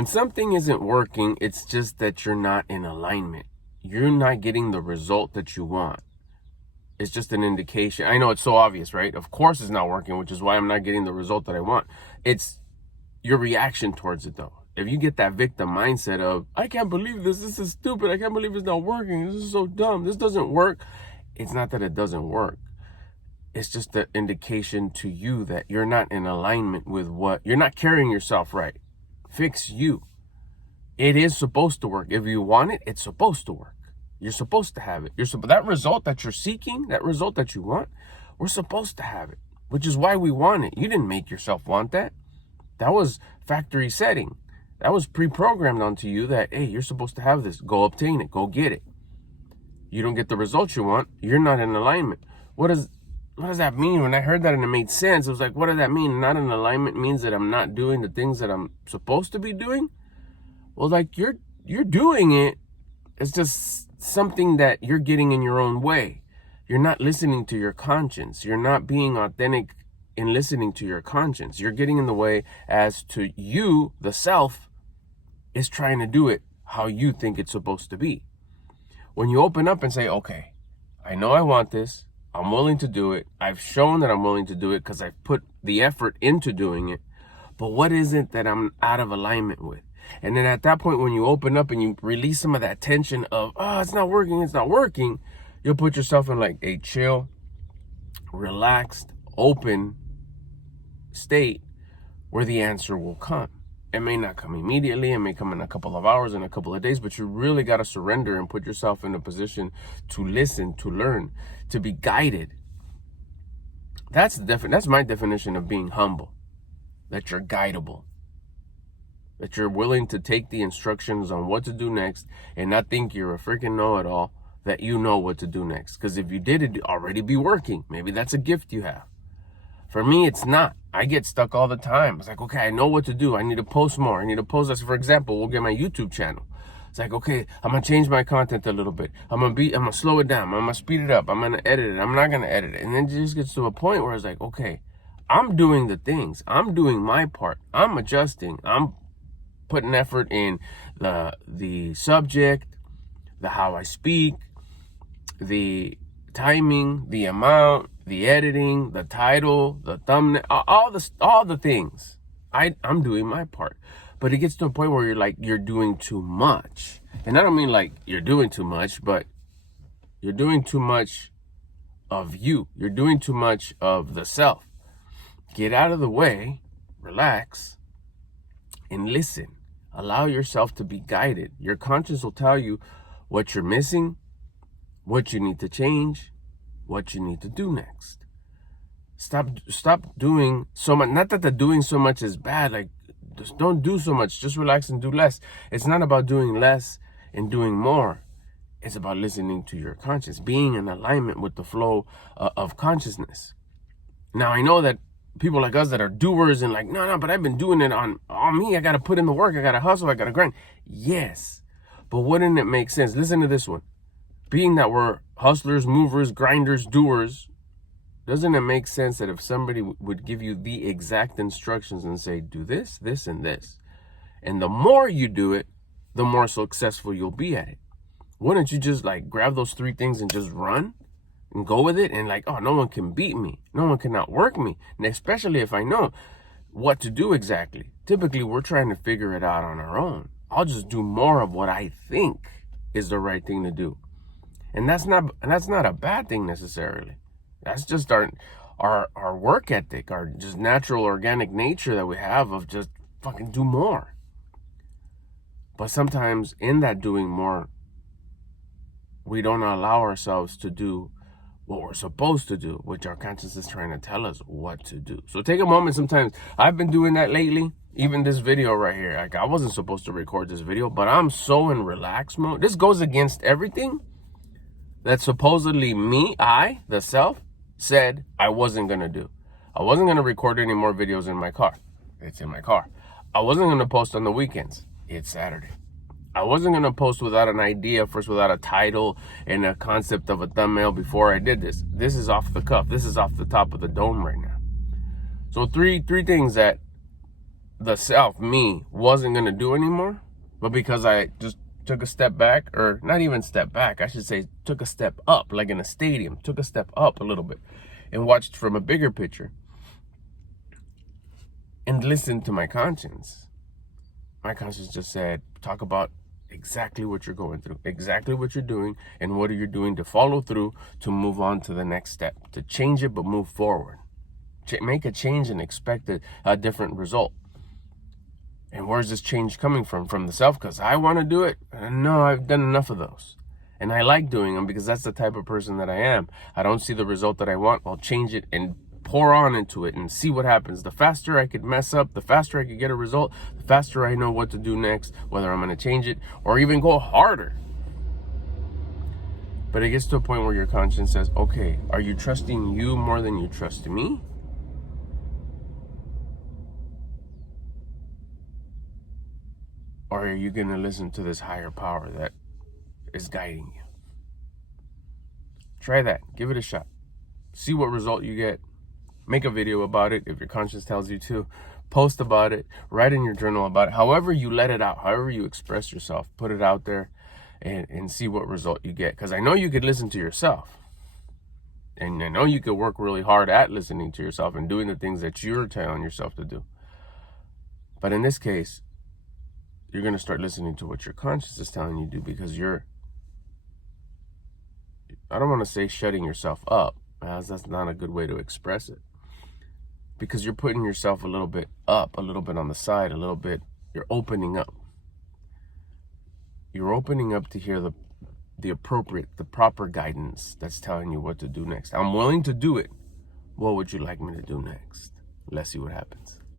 When something isn't working, it's just that you're not in alignment. You're not getting the result that you want. It's just an indication. I know it's so obvious, right? Of course it's not working, which is why I'm not getting the result that I want. It's your reaction towards it, though. If you get that victim mindset of, I can't believe this is stupid, I can't believe it's not working, this is so dumb, this doesn't work. It's not that it doesn't work. It's just an indication to you that you're not in alignment with you're not carrying yourself right. Fix you. It is supposed to work. If you want it, it's supposed to work. You're supposed to have it. That result that you're seeking, that result that you want, we're supposed to have it, which is why we want it. You didn't make yourself want that. That was factory setting. That was pre-programmed onto you that, hey, you're supposed to have this. Go obtain it. Go get it. You don't get the results you want. You're not in alignment. What does that mean? When I heard that and it made sense, it was like, what does that mean? Not in alignment means that I'm not doing the things that I'm supposed to be doing? Well, like you're doing it. It's just something that you're getting in your own way. You're not listening to your conscience. You're not being authentic in listening to your conscience. You're getting in the way as to you, the self, is trying to do it how you think it's supposed to be. When you open up and say, okay, I know I want this. I'm willing to do it. I've shown that I'm willing to do it because I've put the effort into doing it. But what is it that I'm out of alignment with? And then at that point, when you open up and you release some of that tension of, it's not working, you'll put yourself in like a chill, relaxed, open state where the answer will come. It may not come immediately. It may come in a couple of hours, in a couple of days, but you really got to surrender and put yourself in a position to listen, to learn, to be guided. That's my definition of being humble, that you're guidable. That you're willing to take the instructions on what to do next and not think you're a freaking know-it-all, that you know what to do next. Because if you did, it'd already be working. Maybe that's a gift you have. For me, it's not. I get stuck all the time. It's like, okay, I know what to do. I need to post more. I need to post this. For example, we'll get my YouTube channel. It's like, okay, I'm going to change my content a little bit. I'm going to slow it down. I'm going to speed it up. I'm going to edit it. I'm not going to edit it. And then it just gets to a point where it's like, okay, I'm doing the things. I'm doing my part. I'm adjusting. I'm putting effort in the subject, the how I speak, the timing, the amount, the editing, the title, the thumbnail, all the things. I'm doing my part. But it gets to a point where you're doing too much. And I don't mean like you're doing too much, but you're doing too much of you. You're doing too much of the self. Get out of the way, relax, and listen. Allow yourself to be guided. Your conscience will tell you what you're missing, what you need to change, what you need to do next. Stop doing so much. Not that the doing so much is bad. Like, just don't do so much. Just relax and do less. It's not about doing less and doing more. It's about listening to your conscience, being in alignment with the flow of consciousness. Now, I know that people like us that are doers and like, no, but I've been doing it on me. I got to put in the work. I got to hustle. I got to grind. Yes. But wouldn't it make sense? Listen to this one. Being that we're hustlers, movers, grinders, doers, doesn't it make sense that if somebody would give you the exact instructions and say, do this, this, and this, and the more you do it, the more successful you'll be at it? Wouldn't you just like grab those 3 things and just run and go with it? And like, no one can beat me. No one can outwork me. And especially if I know what to do exactly. Typically, we're trying to figure it out on our own. I'll just do more of what I think is the right thing to do. And that's not a bad thing necessarily. That's just our work ethic, our just natural organic nature that we have of just fucking do more. But sometimes in that doing more, we don't allow ourselves to do what we're supposed to do, which our conscience is trying to tell us what to do. So take a moment sometimes. I've been doing that lately. Even this video right here. Like, I wasn't supposed to record this video, but I'm so in relax mode. This goes against everything that supposedly the self, said I wasn't going to do. I wasn't going to record any more videos in my car. It's in my car. I wasn't going to post on the weekends. It's Saturday. I wasn't going to post without an idea first, without a title and a concept of a thumbnail before I did this. This is off the cuff. This is off the top of the dome right now. So three things that the self, me, wasn't going to do anymore, but because I just took a step back, or not even step back, I should say took a step up, like in a stadium, took a step up a little bit and watched from a bigger picture and listened to my conscience. My conscience just said, talk about exactly what you're going through, exactly what you're doing, and what are you doing to follow through to move on to the next step, to change it but move forward. Make a change and expect a different result. And where's this change coming from? From the self, because I want to do it. No, I've done enough of those. And I like doing them because that's the type of person that I am. I don't see the result that I want. I'll change it and pour on into it and see what happens. The faster I could mess up, the faster I could get a result, the faster I know what to do next, whether I'm going to change it or even go harder. But it gets to a point where your conscience says, okay, are you trusting you more than you trust me? Or are you going to listen to this higher power that is guiding you? Try that. Give it a shot. See what result you get. Make a video about it if your conscience tells you to. Post about it. Write in your journal about it. However you let it out, however you express yourself, put it out there and see what result you get. Because I know you could listen to yourself. And I know you could work really hard at listening to yourself and doing the things that you're telling yourself to do. But in this case, you're going to start listening to what your conscience is telling you to do, because I don't want to say shutting yourself up, as that's not a good way to express it, because you're putting yourself a little bit up, a little bit on the side, a little bit, you're opening up. You're opening up to hear the proper guidance that's telling you what to do next. I'm willing to do it. What would you like me to do next? Let's see what happens.